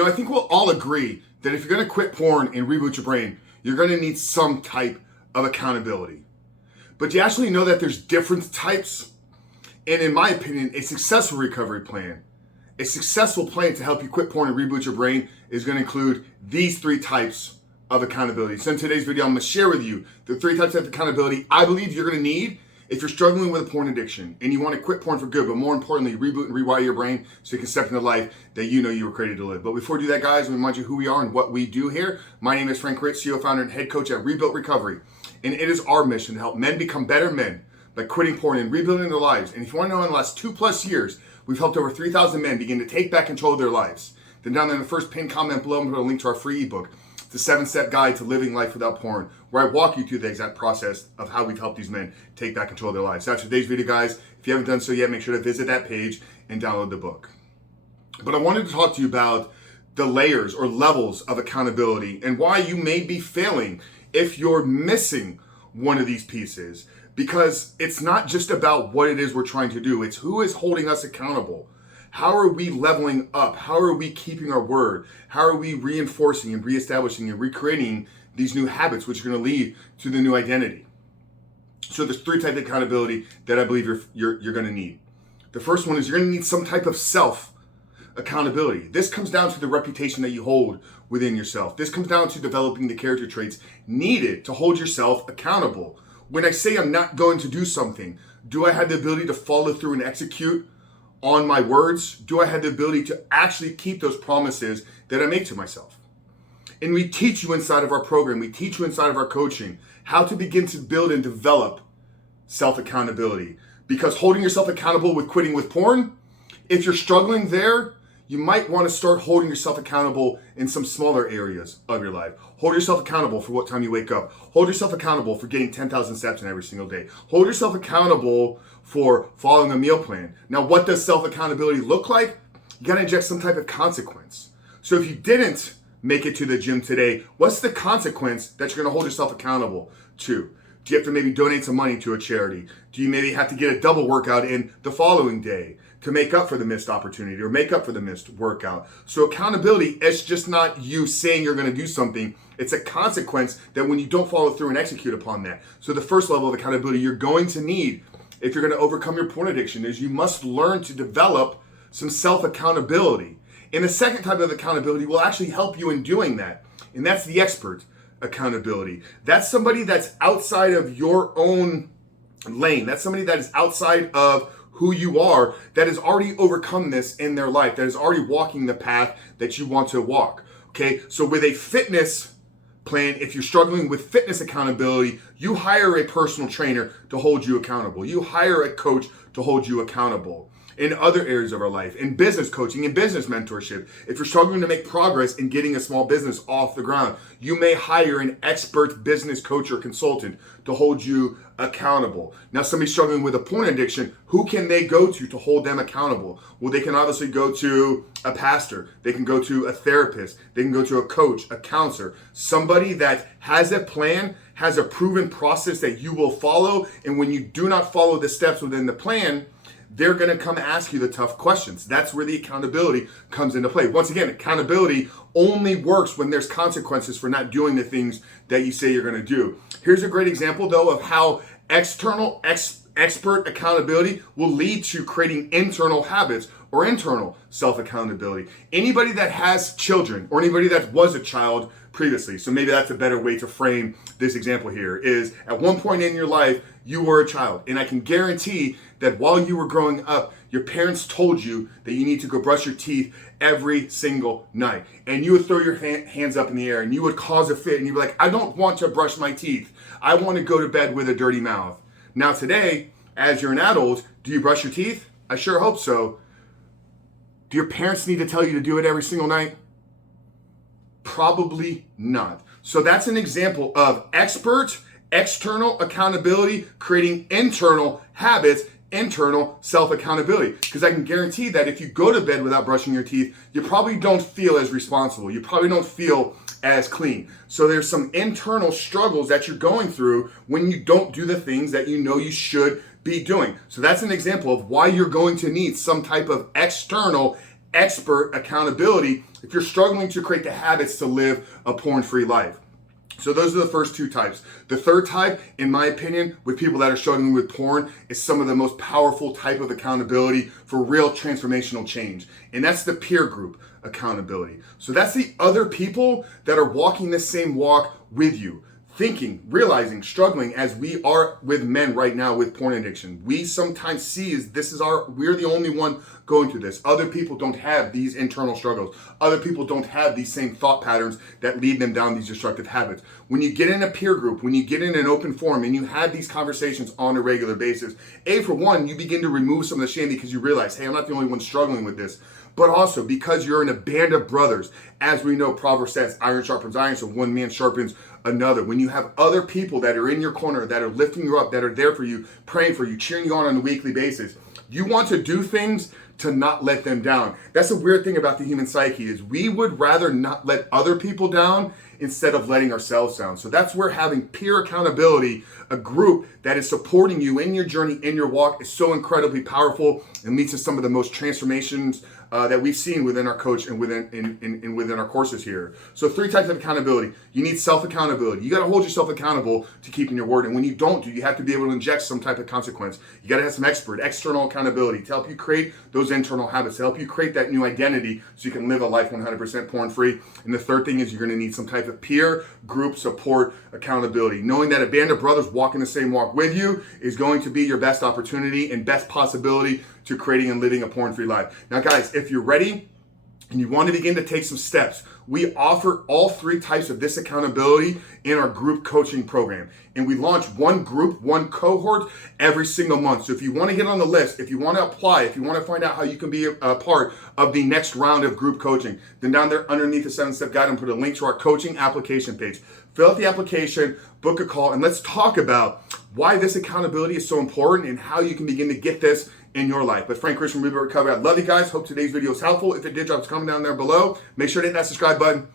I think we'll all agree that if you're going to quit porn and reboot your brain, you're going to need some type of accountability. But do you actually know that there's different types? And in my opinion, a successful recovery plan, a successful plan to help you quit porn and reboot your brain is going to include these 3 types of accountability. So in today's video, I'm going to share with you the 3 types of accountability I believe you're going to need if you're struggling with a porn addiction and you want to quit porn for good, but more importantly, reboot and rewire your brain so you can step into the life that you know you were created to live. But before we do that, guys, we remind you who we are and what we do here. My name is Frank Ritz, CEO, founder, and head coach at Rebuilt Recovery. And it is our mission to help men become better men by quitting porn and rebuilding their lives. And if you want to know, in the last 2+ years, we've helped over 3,000 men begin to take back control of their lives. Then down there in the first pinned comment below, I'm going to put a link to our free ebook, the 7-step guide to living life without porn, where I walk you through the exact process of how we've helped these men take back control of their lives. So after today's video, guys, if you haven't done so yet, make sure to visit that page and download the book. But I wanted to talk to you about the layers or levels of accountability and why you may be failing if you're missing one of these pieces. Because it's not just about what it is we're trying to do, it's who is holding us accountable. How are we leveling up? How are we keeping our word? How are we reinforcing and reestablishing and recreating these new habits, which are going to lead to the new identity? So there's 3 types of accountability that I believe you're going to need. The first one is you're going to need some type of self accountability. This comes down to the reputation that you hold within yourself. This comes down to developing the character traits needed to hold yourself accountable. When I say I'm not going to do something, do I have the ability to follow through and execute on my words? Do I have the ability to actually keep those promises that I make to myself? And we teach you inside of our program, we teach you inside of our coaching, how to begin to build and develop self-accountability. Because holding yourself accountable with quitting with porn, if you're struggling there, you might want to start holding yourself accountable in some smaller areas of your life. Hold yourself accountable for what time you wake up. Hold yourself accountable for getting 10,000 steps in every single day. Hold yourself accountable for following a meal plan. Now, what does self-accountability look like? You got to inject some type of consequence. So if you didn't make it to the gym today, what's the consequence that you're going to hold yourself accountable to? Do you have to maybe donate some money to a charity? Do you maybe have to get a double workout in the following day to make up for the missed opportunity or make up for the missed workout? So accountability is just not you saying you're going to do something. It's a consequence that when you don't follow through and execute upon that. So the first level of accountability you're going to need if you're going to overcome your porn addiction is you must learn to develop some self-accountability. And the second type of accountability will actually help you in doing that. And that's the expert accountability. That's somebody that's outside of your own lane. That's somebody that is outside of who you are, that has already overcome this in their life, that is already walking the path that you want to walk. Okay, so with a fitness plan, if you're struggling with fitness accountability, you hire a personal trainer to hold you accountable. You hire a coach to hold you accountable. In other areas of our life, in business coaching, in business mentorship, if you're struggling to make progress in getting a small business off the ground, you may hire an expert business coach or consultant to hold you accountable. Now, somebody struggling with a porn addiction, who can they go to hold them accountable? Well, they can obviously go to a pastor. They can go to a therapist. They can go to a coach, a counselor, somebody that has a plan, has a proven process that you will follow. And when you do not follow the steps within the plan, they're going to come ask you the tough questions. That's where the accountability comes into play. Once again, accountability only works when there's consequences for not doing the things that you say you're going to do. Here's a great example, though, of how external expert accountability will lead to creating internal habits or internal self-accountability. Anybody that has children or anybody that was a child previously, so maybe that's a better way to frame this example here, is at one point in your life, you were a child. And I can guarantee that while you were growing up, your parents told you that you need to go brush your teeth every single night. And you would throw your hands up in the air and you would cause a fit and you'd be like, I don't want to brush my teeth. I want to go to bed with a dirty mouth. Now today, as you're an adult, do you brush your teeth? I sure hope so. Do your parents need to tell you to do it every single night? Probably not. So that's an example of external accountability, creating internal habits, internal self-accountability. Because I can guarantee that if you go to bed without brushing your teeth, you probably don't feel as responsible. You probably don't feel as clean. So there's some internal struggles that you're going through when you don't do the things that you know you should be doing. So that's an example of why you're going to need some type of external expert accountability if you're struggling to create the habits to live a porn-free life. So those are the first two types. The third type, in my opinion, with people that are struggling with porn, is some of the most powerful type of accountability for real transformational change. And that's the peer group accountability. So that's the other people that are walking the same walk with you, thinking, realizing, struggling as we are with men right now with porn addiction. We sometimes see we're the only one going through this. Other people don't have these internal struggles. Other people don't have these same thought patterns that lead them down these destructive habits. When you get in a peer group, when you get in an open forum and you have these conversations on a regular basis, for one, you begin to remove some of the shame because you realize, hey, I'm not the only one struggling with this. But also because you're in a band of brothers. As we know, Proverbs says, iron sharpens iron, so one man sharpens another. When you have other people that are in your corner, that are lifting you up, that are there for you, praying for you, cheering you on a weekly basis, you want to do things to not let them down. That's a weird thing about the human psyche, is we would rather not let other people down instead of letting ourselves down. So that's where having peer accountability, a group that is supporting you in your journey, in your walk, is so incredibly powerful and leads to some of the most transformations that we've seen within our coach and within our courses here. So 3 types of accountability. You need self-accountability. You got to hold yourself accountable to keeping your word. And when you don't you have to be able to inject some type of consequence. You got to have some external accountability to help you create those internal habits, to help you create that new identity so you can live a life 100% porn-free. And the third thing is you're going to need some type of peer group support accountability. Knowing that a band of brothers walking the same walk with you is going to be your best opportunity and best possibility to creating and living a porn-free life. Now guys, if you're ready and you want to begin to take some steps, we offer all 3 types of this accountability in our group coaching program. And we launch one group, one cohort every single month. So if you want to get on the list, if you want to apply, if you want to find out how you can be a part of the next round of group coaching, then down there underneath the 7-step guide, I'm put a link to our coaching application page. Fill out the application, book a call, and let's talk about why this accountability is so important and how you can begin to get this in your life. But Frank Chris from Reboot Recovery, I love you guys. Hope today's video was helpful. If it did, drop a comment down there below. Make sure to hit that subscribe button.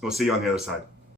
We'll see you on the other side.